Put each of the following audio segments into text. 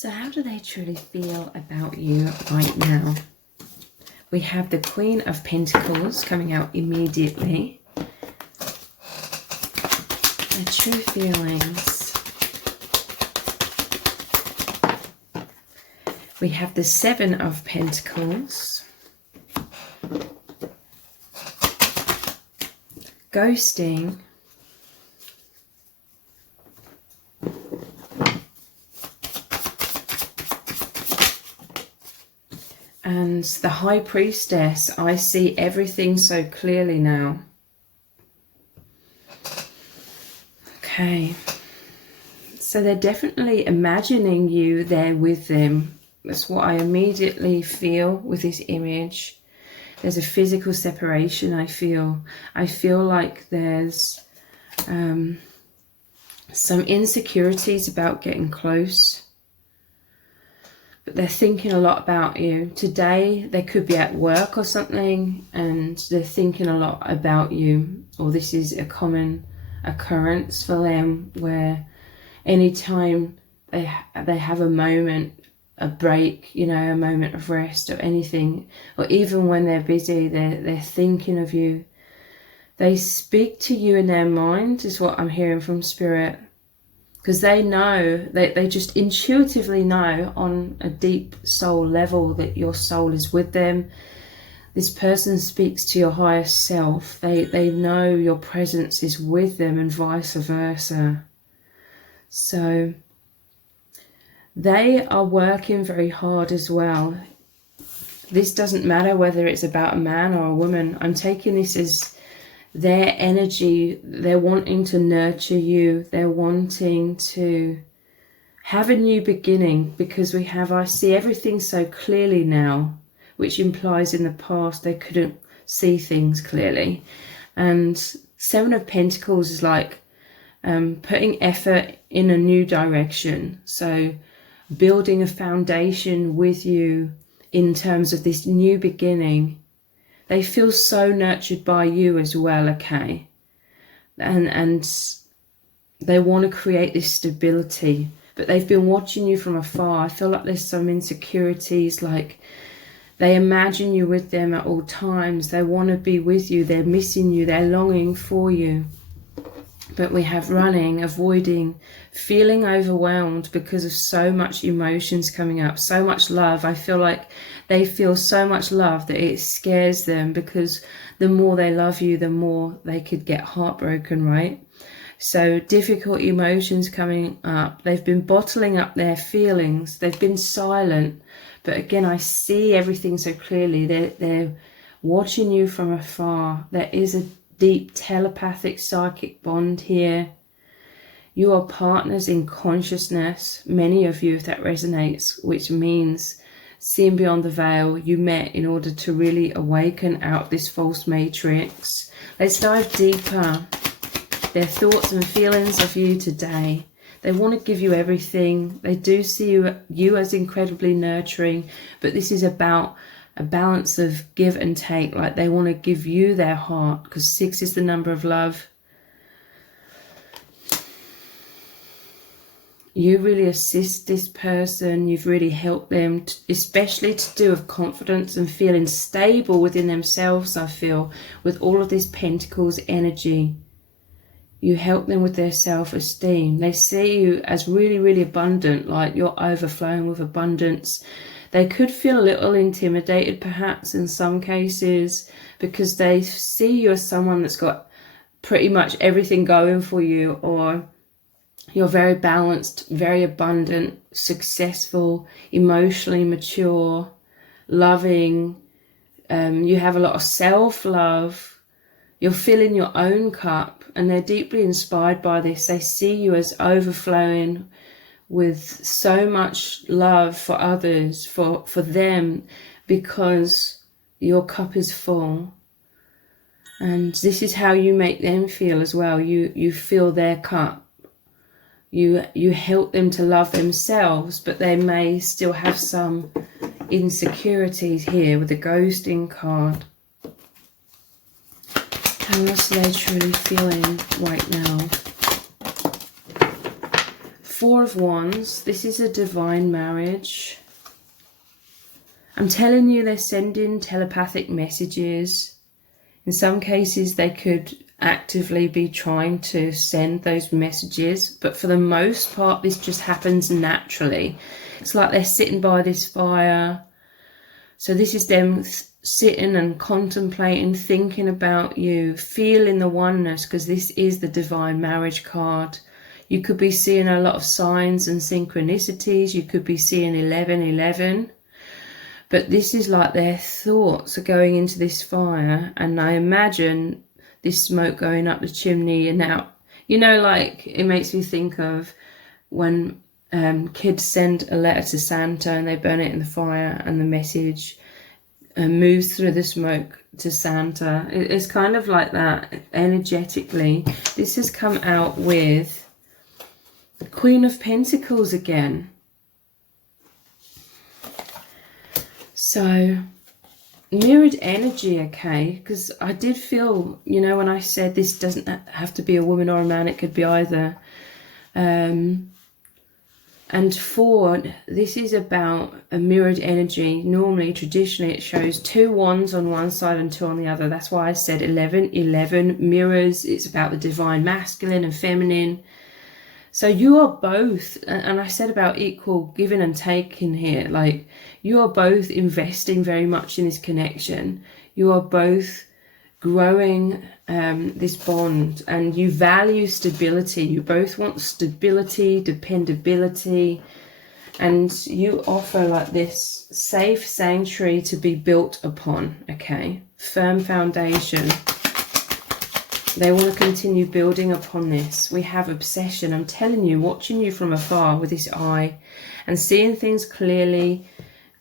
So how do they truly feel about you right now? We have the Queen of Pentacles coming out immediately. Their true feelings. We have the Seven of Pentacles. Ghosting. And the High Priestess. I see everything so clearly now. Okay. So they're definitely imagining you there with them. That's what I immediately feel with this image. There's a physical separation, I feel. I feel like there's some insecurities about getting close. But they're thinking a lot about you. Today, they could be at work or something, and they're thinking a lot about you. Or this is a common occurrence for them, where anytime they have a moment, a break, you know, a moment of rest or anything, or even when they're busy, they're thinking of you. They speak to you in their mind, is what I'm hearing from Spirit. Because they know, they just intuitively know on a deep soul level that your soul is with them. This person speaks to your higher self. They know your presence is with them and vice versa. So they are working very hard as well. This doesn't matter whether it's about a man or a woman. I'm taking this as their energy. They're wanting to nurture you. They're wanting to have a new beginning, because I see everything so clearly now, which implies in the past they couldn't see things clearly. And Seven of Pentacles is like putting effort in a new direction. So building a foundation with you in terms of this new beginning. They feel so nurtured by you as well, okay? And they want to create this stability, but they've been watching you from afar. I feel like there's some insecurities, like they imagine you with them at all times. They want to be with you. They're missing you. They're longing for you. But we have running, avoiding, feeling overwhelmed because of so much emotions coming up, so much love. I feel like they feel so much love that it scares them, because the more they love you, the more they could get heartbroken, right? So difficult emotions coming up. They've been bottling up their feelings. They've been silent. But again, I see everything so clearly. They're watching you from afar. There is a deep telepathic psychic bond here. You are partners in consciousness, many of you, if that resonates, which means seeing beyond the veil. You met in order to really awaken out of this false matrix. Let's dive deeper. Their thoughts and feelings of you today. They want to give you everything. They do see you as incredibly nurturing, but this is about a balance of give and take. Like they want to give you their heart, because 6 is the number of love. You really assist this person. You've really helped them, especially to do with confidence and feeling stable within themselves, I feel, with all of this Pentacles energy. You help them with their self-esteem. They see you as really, really abundant, like you're overflowing with abundance. They could feel a little intimidated perhaps in some cases, because they see you as someone that's got pretty much everything going for you, or you're very balanced, very abundant, successful, emotionally mature, loving. You have a lot of self-love. You're filling your own cup, and they're deeply inspired by this. They see you as overflowing with so much love for others, for them, because your cup is full. And this is how you make them feel as well. You fill their cup. You help them to love themselves, but they may still have some insecurities here with the ghosting card. How else are they truly feeling right now? Four of Wands. This is a divine marriage. I'm telling you, they're sending telepathic messages. In some cases, they could actively be trying to send those messages, but for the most part, this just happens naturally. It's like they're sitting by this fire. So this is them sitting and contemplating, thinking about you, feeling the oneness, because this is the divine marriage card. You could be seeing a lot of signs and synchronicities. You could be seeing 1111. But this is like their thoughts are going into this fire, and I imagine this smoke going up the chimney and out. You know, like, it makes me think of when kids send a letter to Santa and they burn it in the fire, and the message moves through the smoke to Santa. It's kind of like that energetically. This has come out with the Queen of Pentacles again. So, mirrored energy, okay, because I did feel, you know, when I said this doesn't have to be a woman or a man, it could be either. And four, this is about a mirrored energy. Normally, traditionally, it shows 2 wands on one side and 2 on the other. That's why I said 11 mirrors. It's about the divine masculine and feminine. So you are both, and I said about equal giving and taking here, like, you are both investing very much in this connection. You are both growing this bond, and you value stability. You both want stability, dependability, and you offer like this safe sanctuary to be built upon, okay? Firm foundation. They want to continue building upon this. We have obsession. I'm telling you, watching you from afar with this eye and seeing things clearly,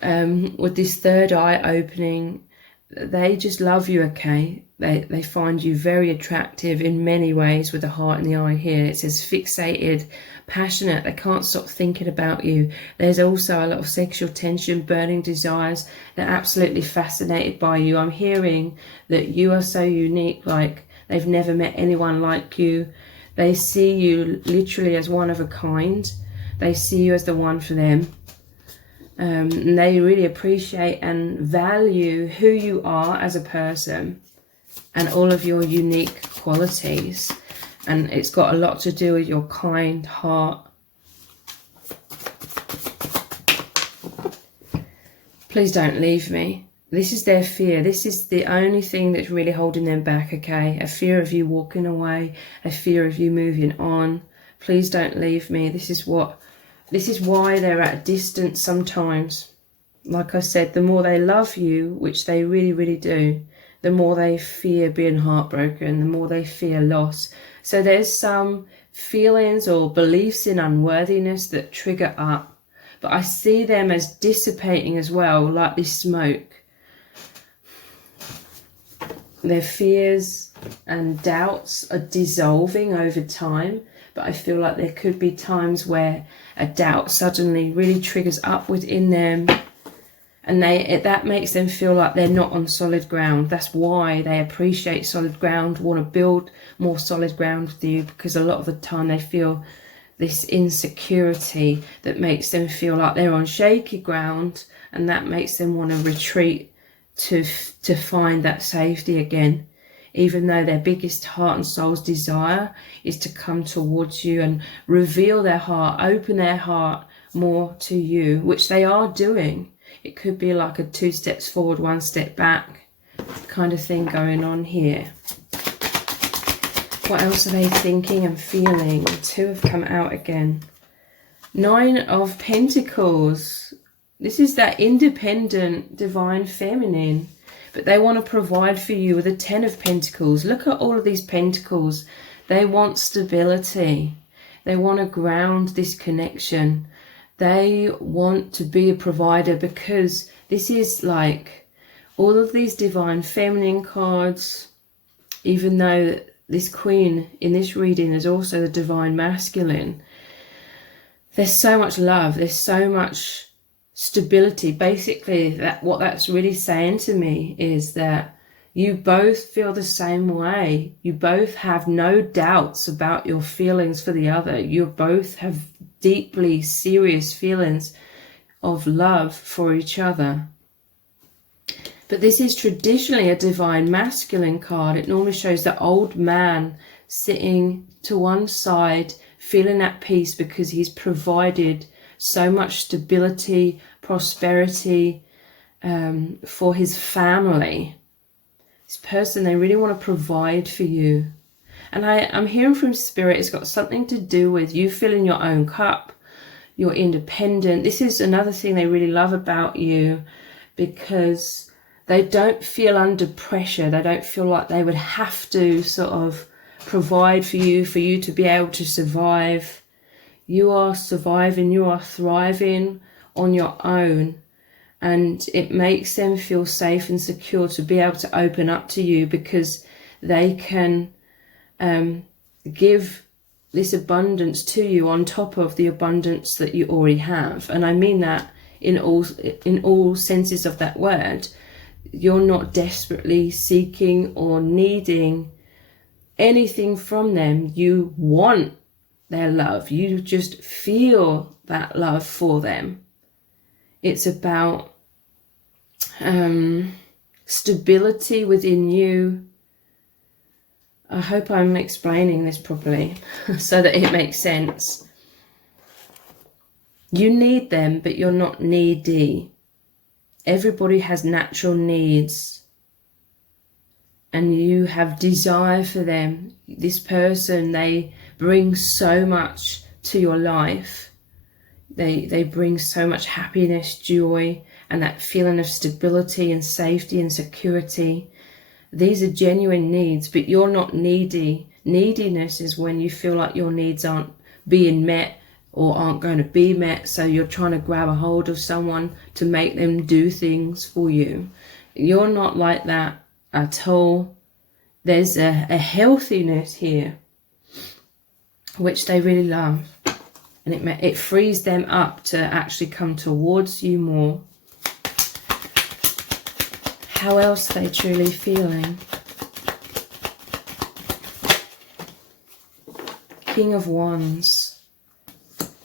with this third eye opening. They just love you, okay? They find you very attractive in many ways with the heart and the eye here. It says fixated, passionate. They can't stop thinking about you. There's also a lot of sexual tension, burning desires. They're absolutely fascinated by you. I'm hearing that you are so unique, like they've never met anyone like you. They see you literally as one of a kind. They see you as the one for them. And they really appreciate and value who you are as a person and all of your unique qualities. And it's got a lot to do with your kind heart. Please don't leave me. This is their fear. This is the only thing that's really holding them back, okay? A fear of you walking away, a fear of you moving on. Please don't leave me. This is why they're at a distance sometimes. Like I said, the more they love you, which they really, really do, the more they fear being heartbroken, the more they fear loss. So there's some feelings or beliefs in unworthiness that trigger up. But I see them as dissipating as well, like this smoke. Their fears and doubts are dissolving over time. But I feel like there could be times where a doubt suddenly really triggers up within them, and that makes them feel like they're not on solid ground. That's why they appreciate solid ground, want to build more solid ground with you, because a lot of the time they feel this insecurity that makes them feel like they're on shaky ground, and that makes them want to retreat to find that safety again. Even though their biggest heart and soul's desire is to come towards you and reveal their heart, open their heart more to you, which they are doing. It could be like a 2 steps forward, 1 step back kind of thing going on here. What else are they thinking and feeling? 2 have come out again. 9 of Pentacles. This is that independent, divine feminine. But they want to provide for you with a 10 of Pentacles. Look at all of these pentacles. They want stability. They want to ground this connection. They want to be a provider, because this is like all of these divine feminine cards, even though this queen in this reading is also the divine masculine. There's so much love. There's so much stability. Basically, what that's really saying to me is that you both feel the same way. You both have no doubts about your feelings for the other. You both have deeply serious feelings of love for each other. But this is traditionally a divine masculine card. It normally shows the old man sitting to one side, feeling at peace because he's provided so much stability, prosperity for his family. This person, they really want to provide for you. And I'm hearing from Spirit, it's got something to do with you filling your own cup. You're independent. This is another thing they really love about you, because they don't feel under pressure. They don't feel like they would have to sort of provide for you to be able to survive. You are surviving, you are thriving on your own. And it makes them feel safe and secure to be able to open up to you, because they can give this abundance to you on top of the abundance that you already have. And I mean that in all senses of that word. You're not desperately seeking or needing anything from them. You want their love. You just feel that love for them. It's about stability within you. I hope I'm explaining this properly so that it makes sense. You need them, but you're not needy. Everybody has natural needs, and you have desire for them. This person, they bring so much to your life. They bring so much happiness, joy, and that feeling of stability and safety and security. These are genuine needs, but you're not needy. Neediness is when you feel like your needs aren't being met or aren't going to be met, so you're trying to grab a hold of someone to make them do things for you. You're not like that at all. There's a healthiness here, which they really love. And it frees them up to actually come towards you more. How else are they truly feeling? King of Wands.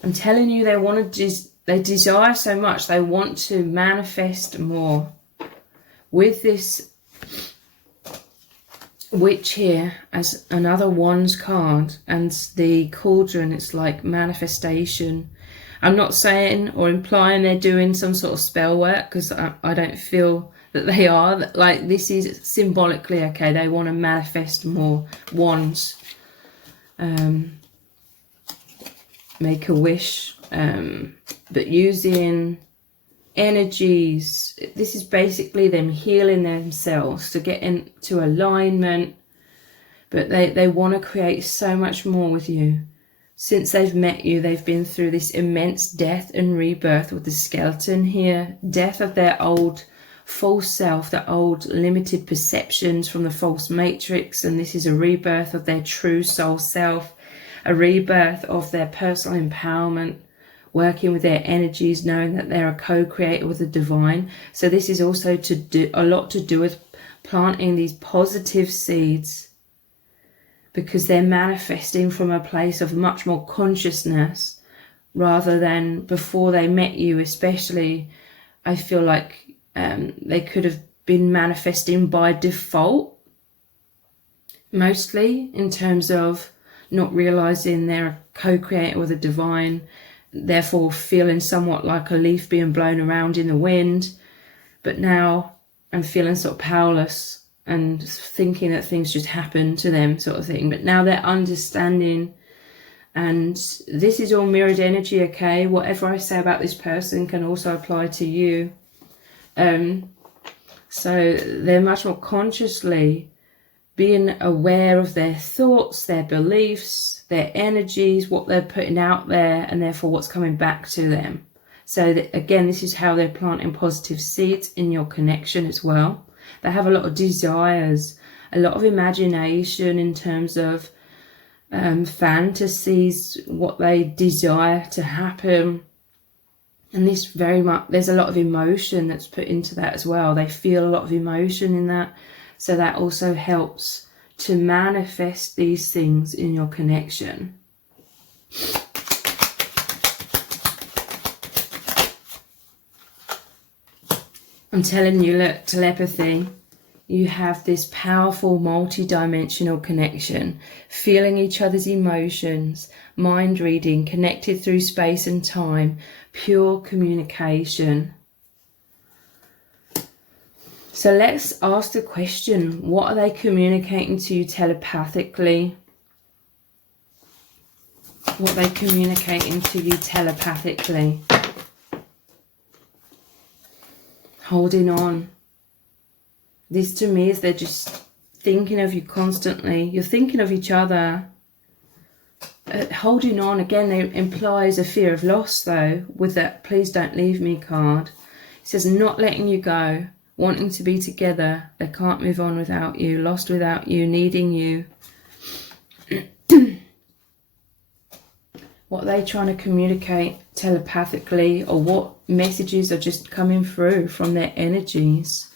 I'm telling you, they desire so much. They want to manifest more. With this Witch here as another Wands card, and the Cauldron, it's like manifestation. I'm not saying or implying they're doing some sort of spell work, because I don't feel that they are. Like, this is symbolically, okay, they want to manifest more. Wands. Make a wish, but using energies. This is basically them healing themselves to get into alignment, but they want to create so much more with you. Since they've met you, they've been through this immense death and rebirth with the skeleton here. Death of their old false self, the old limited perceptions from the false matrix, and this is a rebirth of their true soul self, a rebirth of their personal empowerment, working with their energies, knowing that they're a co-creator with the divine. So this is also a lot to do with planting these positive seeds, because they're manifesting from a place of much more consciousness rather than before they met you. Especially, I feel like they could have been manifesting by default, mostly in terms of not realizing they're a co-creator with the divine, therefore feeling somewhat like a leaf being blown around in the wind. But now I'm feeling sort of powerless and thinking that things just happen to them, sort of thing. But now they're understanding, and this is all mirrored energy, okay? Whatever I say about this person can also apply to you. So they're much more consciously being aware of their thoughts, their beliefs, their energies, what they're putting out there, and therefore what's coming back to them. So that, again, this is how they're planting positive seeds in your connection as well. They have a lot of desires, a lot of imagination in terms of fantasies, what they desire to happen. And this very much, there's a lot of emotion that's put into that as well. They feel a lot of emotion in that. So that also helps to manifest these things in your connection. I'm telling you, look, telepathy, you have this powerful multi-dimensional connection, feeling each other's emotions, mind reading, connected through space and time, pure communication. So let's ask the question, what are they communicating to you telepathically? What are they communicating to you telepathically? Holding on. This to me is they're just thinking of you constantly. You're thinking of each other. Holding on, again, it implies a fear of loss though, with that please don't leave me card. It says not letting you go, wanting to be together. They can't move on without you, lost without you, needing you. What are they trying to communicate telepathically, or what messages are just coming through from their energies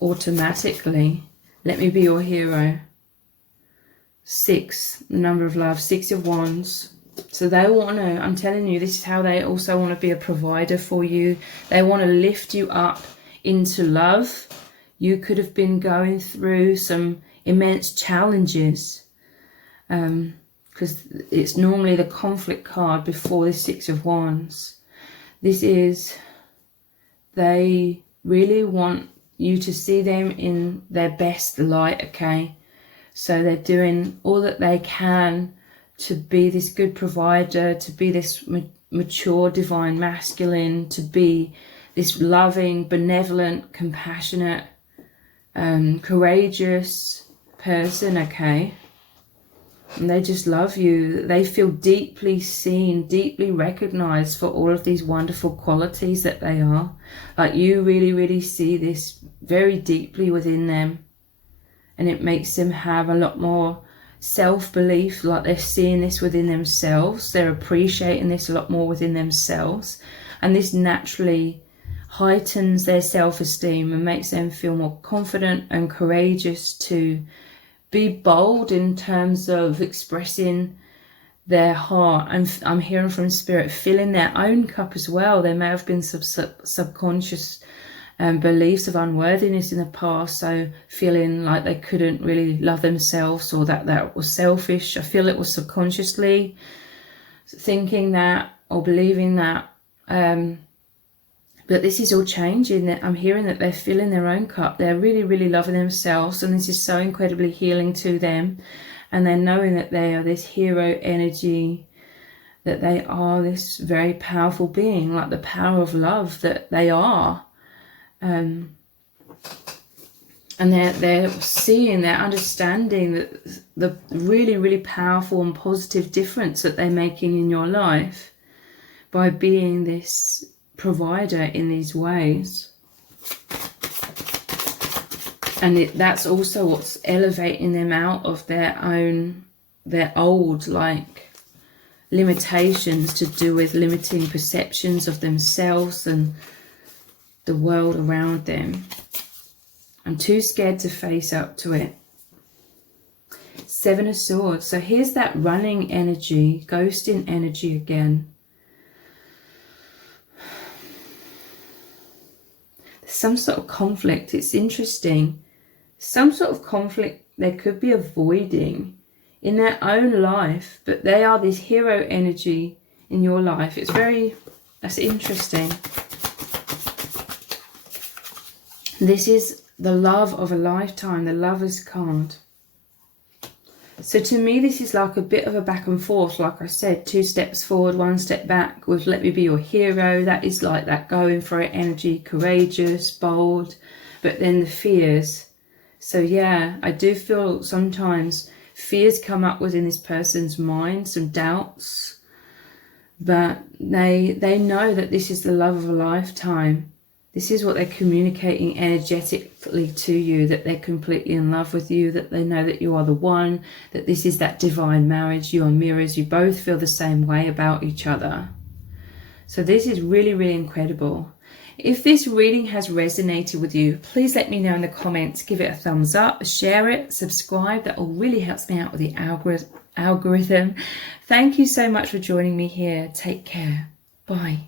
automatically? Let me be your hero. 6, the number of love, 6 of wands. So they want to, I'm telling you, this is how they also want to be a provider for you. They want to lift you up into love. You could have been going through some immense challenges, because it's normally the conflict card before the 6 of wands. This is, they really want you to see them in their best light, okay? So they're doing all that they can to be this good provider, to be this mature divine masculine, to be this loving, benevolent, compassionate, courageous person, okay? And they just love you. They feel deeply seen, deeply recognized for all of these wonderful qualities that they are. Like, you really, really see this very deeply within them. And it makes them have a lot more self-belief, like they're seeing this within themselves. They're appreciating this a lot more within themselves. And this naturally heightens their self-esteem and makes them feel more confident and courageous to be bold in terms of expressing their heart. And I'm hearing from Spirit, filling their own cup as well. There may have been some subconscious beliefs of unworthiness in the past, so feeling like they couldn't really love themselves, or that was selfish. I feel it was subconsciously thinking that or believing that. But this is all changing. That I'm hearing that they're filling their own cup. They're really, really loving themselves, and this is so incredibly healing to them. And they're knowing that they are this hero energy, that they are this very powerful being, like the power of love that they are. And they're seeing, they're understanding that the really, really powerful and positive difference that they're making in your life by being this provider in these ways. And that's also what's elevating them out of their old like limitations to do with limiting perceptions of themselves and the world around them. I'm too scared to face up to it. 7 of Swords. So here's that running energy, ghosting energy again. There's some sort of conflict. It's interesting. Some sort of conflict they could be avoiding in their own life, but they are this hero energy in your life. That's interesting. This is the love of a lifetime, the Lover's card. So to me, this is like a bit of a back and forth. Like I said, 2 steps forward, 1 step back with let me be your hero. That is like that going for it energy, courageous, bold, but then the fears. So yeah, I do feel sometimes fears come up within this person's mind, some doubts, but they know that this is the love of a lifetime. This is what they're communicating energetically to you, that they're completely in love with you, that they know that you are the one, that this is that divine marriage. You are mirrors. You both feel the same way about each other. So this is really, really incredible. If this reading has resonated with you, please let me know in the comments. Give it a thumbs up, share it, subscribe. That all really helps me out with the algorithm. Thank you so much for joining me here. Take care. Bye.